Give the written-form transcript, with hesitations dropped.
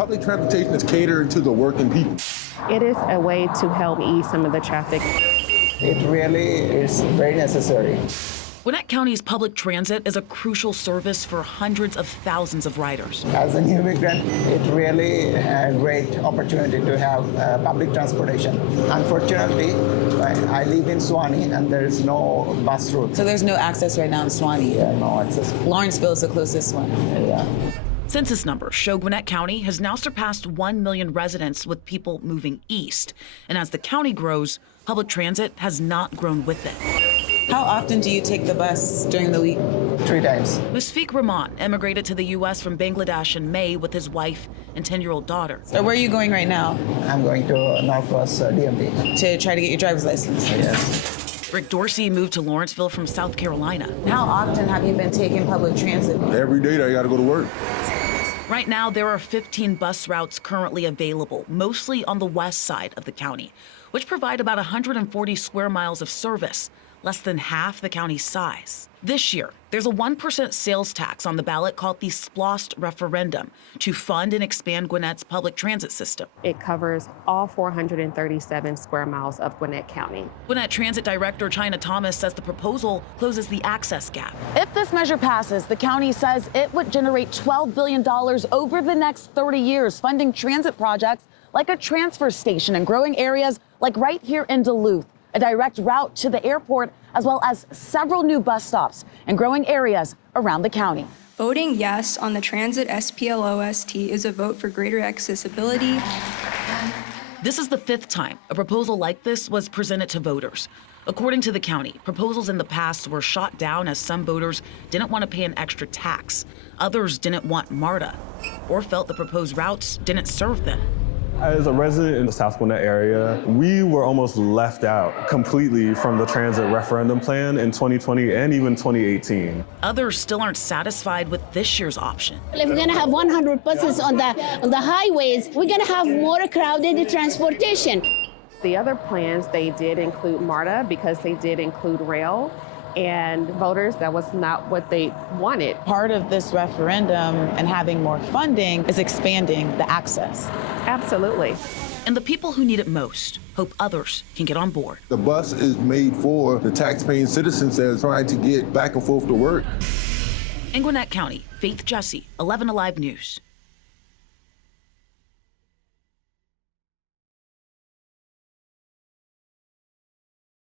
Public transportation is catered to the working people. It is a way to help ease some of the traffic. It really is very necessary. Gwinnett County's public transit is a crucial service for hundreds of thousands of riders. As an immigrant, it really a great opportunity to have public transportation. Unfortunately, I live in Suwannee and there is no bus route. So there's no access right now in Suwannee? Yeah, no access. Lawrenceville is the closest one. Yeah. Census numbers show Gwinnett County has now surpassed 1 million residents with people moving east. And as the county grows, public transit has not grown with it. How often do you take the bus during the week? 3 times. Musfiq Rahman immigrated to the U.S. from Bangladesh in May with his wife and 10-year-old daughter. So where are you going right now? I'm going to Northwest DMV. To try to get your driver's license? Yes. Rick Dorsey moved to Lawrenceville from South Carolina. How often have you been taking public transit? Every day I got to go to work. Right now, there are 15 bus routes currently available, mostly on the west side of the county, which provide about 140 square miles of service, less than half the county's size. This year, there's a 1% sales tax on the ballot called the SPLOST referendum to fund and expand Gwinnett's public transit system. It covers all 437 square miles of Gwinnett County. Gwinnett Transit Director China Thomas says the proposal closes the access gap. If this measure passes, the county says it would generate $12 billion over the next 30 years, funding transit projects like a transfer station in growing areas like right here in Duluth, a direct route to the airport, as well as several new bus stops in growing areas around the county. Voting yes on the transit SPLOST is a vote for greater accessibility. This is the 5th time a proposal like this was presented to voters. According to the county, proposals in the past were shot down as some voters didn't want to pay an extra tax. Others didn't want MARTA or felt the proposed routes didn't serve them. As a resident in the South Gwinnett area, we were almost left out completely from the transit referendum plan in 2020 and even 2018. Others still aren't satisfied with this year's option. If we're going to have 100 buses on the highways, we're going to have more crowded transportation. The other plans, they did include MARTA because they did include rail. And voters, that was not what they wanted. Part of this referendum and having more funding is expanding the access. Absolutely. And the people who need it most hope others can get on board. The bus is made for the tax-paying citizens that are trying to get back and forth to work. In Gwinnett County, Faith Jesse, 11 Alive News.